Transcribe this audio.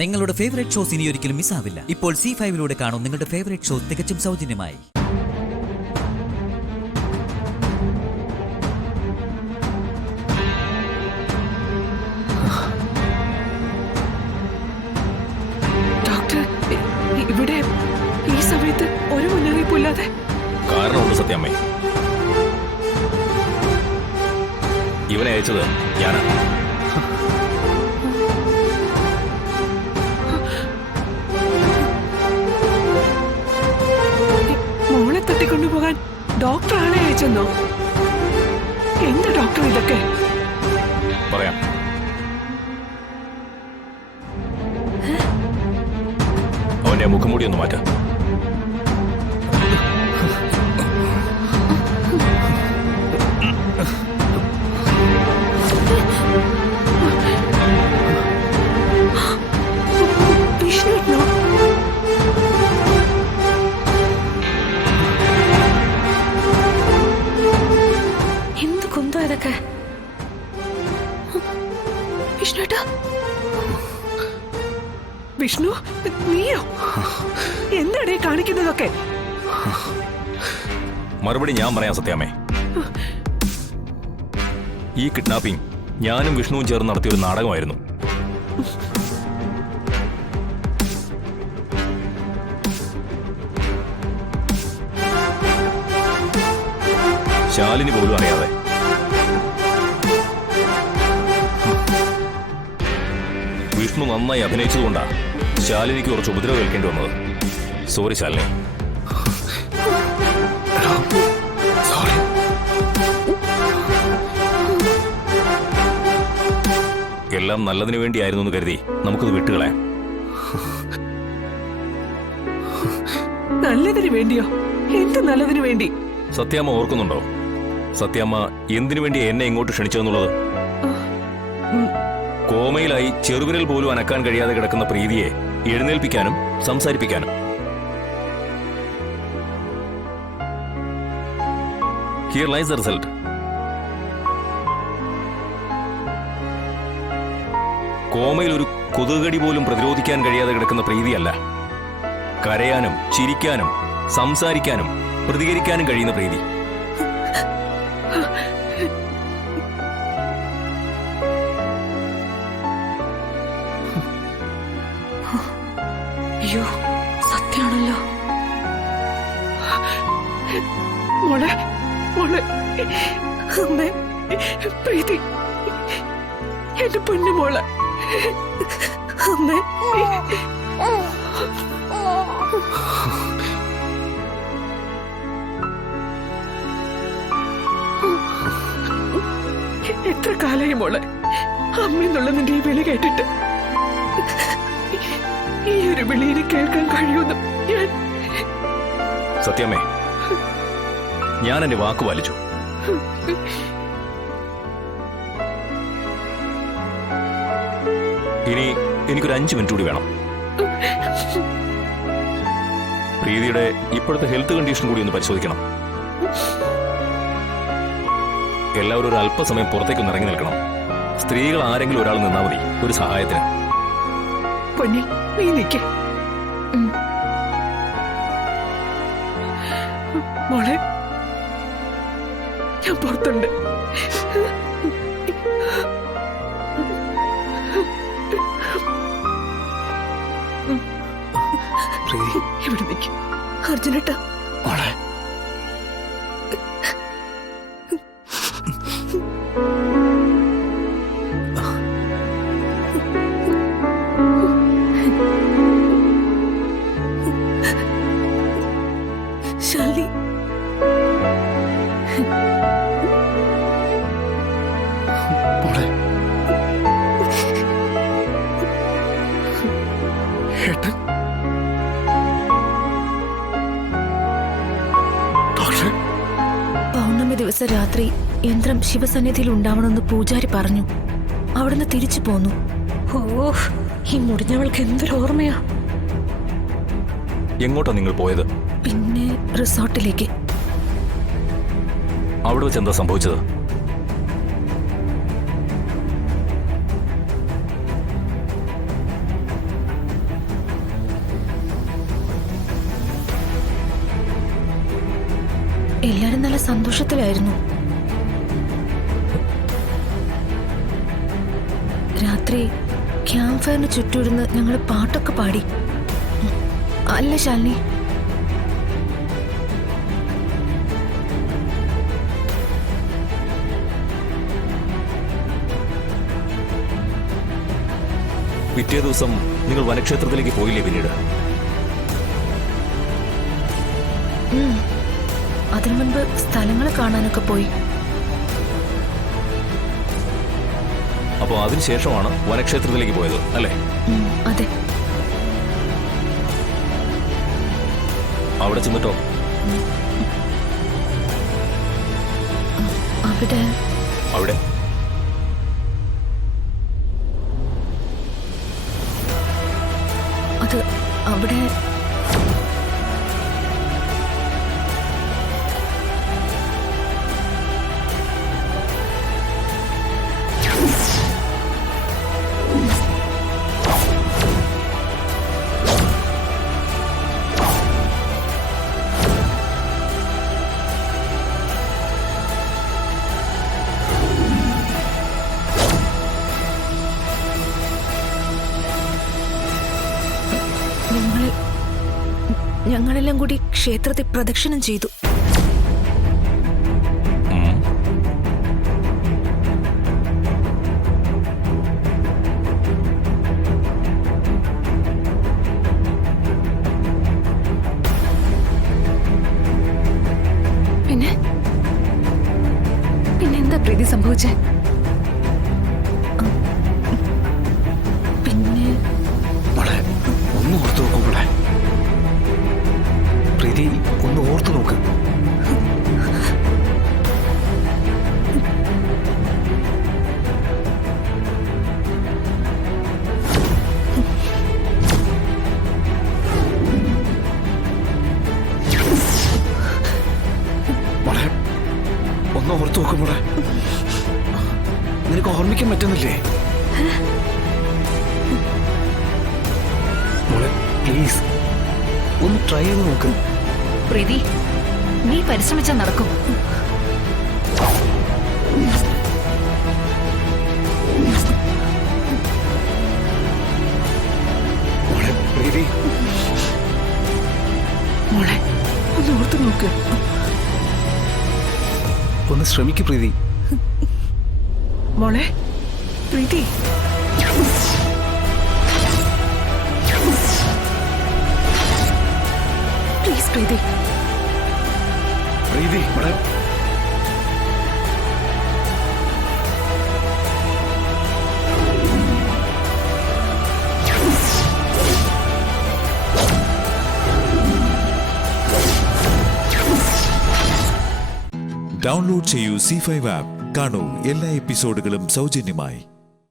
നിങ്ങളുടെ favourite shows ഇനി ഒരിക്കലും മിസ്സാവില്ല. ഇപ്പോൾ C5 കാണും നിങ്ങളുടെ ഫേവറേറ്റ് ഷോ തികച്ചും സൗജന്യമായി. ഡോക്ടർ, ഇവിടെ ഈ സമയത്ത് ഒരു മുന്നറിയിപ്പില്ലാതെ? കാരണമുണ്ട് സത്യാമ്മേ. ഇവനെ അയച്ചത് ഞാനാ. മോളെ തട്ടിക്കൊണ്ടുപോകാൻ ഡോക്ടറാണ് അയച്ചെന്നോ? എന്ത് ഡോക്ടർ ഇതൊക്കെ? പറയാം. അവന്റെ മുഖംമൂടി ഒന്ന് മാറ്റാം. എന്ത് കുന്തോ ഇതൊക്കെ? വിഷ്ണുട്ടാ, വിഷ്ണു നീയോ? എന്താടേ കാണിക്കുന്നതൊക്കെ? മറുപടി ഞാൻ പറയാം സത്യാമ്മേ. ഈ കിഡ്നാപ്പിംഗ് ഞാനും വിഷ്ണുവും ചേർന്ന് നടത്തിയൊരു നാടകമായിരുന്നു. ശാലിനി പോലും അറിയാതെ. വിഷ്ണു നന്നായി അഭിനയിച്ചതുകൊണ്ടാ ശാലിനിക്ക് കുറച്ച് ഉപദ്രവം ഏൽക്കേണ്ടി വന്നത്. സോറി ശാലിനി. എല്ലാം നല്ലതിനു വേണ്ടിയായിരുന്നു എന്ന് കരുതി നമുക്കത് വിട്ടുകളയാം. നല്ലതിന് വേണ്ടിയോ? എന്ത് നല്ലതിന് വേണ്ടി? സത്യാമ്മ ഓർക്കുന്നുണ്ടോ? സത്യാമ്മ എന്തിനു വേണ്ടി എന്നെ ഇങ്ങോട്ട് ക്ഷണിച്ചതെന്നുള്ളത്? കോമയിലായി ചെറുവിരൽ പോലും അനക്കാൻ കഴിയാതെ കിടക്കുന്ന പ്രീതിയെ എഴുന്നേൽപ്പിക്കാനും സംസാരിപ്പിക്കാനും. Here lies the result. കോമയിൽ ഒരു കൊതുകടി പോലും പ്രതിരോധിക്കാൻ കഴിയാതെ കിടക്കുന്ന പ്രീതിയല്ല, കരയാനും ചിരിക്കാനും സംസാരിക്കാനും പ്രതികരിക്കാനും കഴിയുന്ന പ്രീതി. അയ്യോ, സത്യാണല്ലോ. മോളെ മോളെ, അമ്മേ, പ്രീതി, എന്റെ പൊന്നു മോളെ, അമ്മേ. എത്ര കാലായി മോളെ അമ്മയെന്നുള്ള നിന്റെ ഈ വിളി കേട്ടിട്ട്? ഈ ഒരു വിളിയെ കേൾക്കാൻ കഴിയുന്നു ഞാൻ. സത്യമേ, ഞാൻ എന്റെ വാക്ക് പാലിച്ചു. ഇനി എനിക്കൊരു 5 മിനിറ്റ് കൂടി വേണം. പ്രീതിയുടെ ഇപ്പോഴത്തെ ഹെൽത്ത് കണ്ടീഷൻ കൂടി ഒന്ന് പരിശോധിക്കണം. എല്ലാവരും ഒരു അല്പസമയം പുറത്തേക്കൊന്ന് ഇറങ്ങി നിൽക്കണം. സ്ത്രീകൾ ആരെങ്കിലും ഒരാൾ നിന്നാൽ മതി ഒരു സഹായത്തിന്. പൊന്നി, നീ നിൽക്ക മോളെ, ഞാൻ പുറത്തുണ്ട്. ഇവിടെ നിൽക്കും അർജുനേട്ടാ. ശാലി, പൗർണമി ദിവസം രാത്രി യന്ത്രം ശിവസന്നിധിയിൽ ഉണ്ടാവണമെന്ന് പൂജാരി പറഞ്ഞു. അവിടുന്ന് തിരിച്ചു പോന്നു. ഓ, ഈ മുടിഞ്ഞവൾക്ക് എന്തൊരു ഓർമ്മയാ. എങ്ങോട്ടാ നിങ്ങൾ പോയത്? പിന്നെ റിസോർട്ടിലേക്ക്. അവിടെ വെച്ച് എന്താ സംഭവിച്ചത്? എല്ലാരും നല്ല സന്തോഷത്തിലായിരുന്നു. രാത്രി ക്യാമ്പ് ഫയറിന് ചുറ്റൂരുന്ന് ഞങ്ങൾ പാട്ടൊക്കെ പാടി. അല്ല ശാലിനി? പിറ്റേ ദിവസം നിങ്ങൾ വനക്ഷേത്രത്തിലേക്ക് പോയില്ലേ പിന്നീട്? അതിനു മുൻപ് സ്ഥലങ്ങൾ കാണാനൊക്കെ പോയി. അപ്പോൾ അതിനുശേഷമാണ് വനക്ഷേത്രത്തിലേക്ക് പോയത് അല്ലേ? അതെ. അവിടെ ചെന്നിട്ടോ? അവിടെ അത് അവിടെ ഞങ്ങളെല്ലാം കൂടി ക്ഷേത്രത്തെ പ്രദക്ഷിണം ചെയ്തു. പിന്നെ എന്താ പ്രീതി സംഭവിച്ചേ? പിന്നെ ഒന്ന് ഓർത്തു നോക്കുമ്പോളെ പ്രീതി, ഒന്ന് ഓർത്തു നോക്ക്. മോളെ ഒന്ന് ഓർത്തു നോക്കുമ്പോളെ നിനക്ക് ഓർമ്മിക്കാൻ പറ്റുന്നില്ലേ? മോളെ പ്ലീസ് ഒന്ന് ട്രൈ ചെയ്ത് നോക്ക്. പ്രീതി, നീ പരിശ്രമിച്ചാൽ നടക്കും. മോളെ പ്രീതി, മോളെ ഒന്ന് ഓർത്തു നോക്ക്. ഒന്ന് ശ്രമിക്ക് പ്രീതി. മോളെ പ്രീതി, പ്ലീസ് പ്രീതി. പ്രീതി മോളെ, ഡൗൺലോഡ് ചെയ്യൂ C5 ആപ്പ്. കാണൂ എല്ലാ എപ്പിസോഡുകളും സൗജന്യമായി.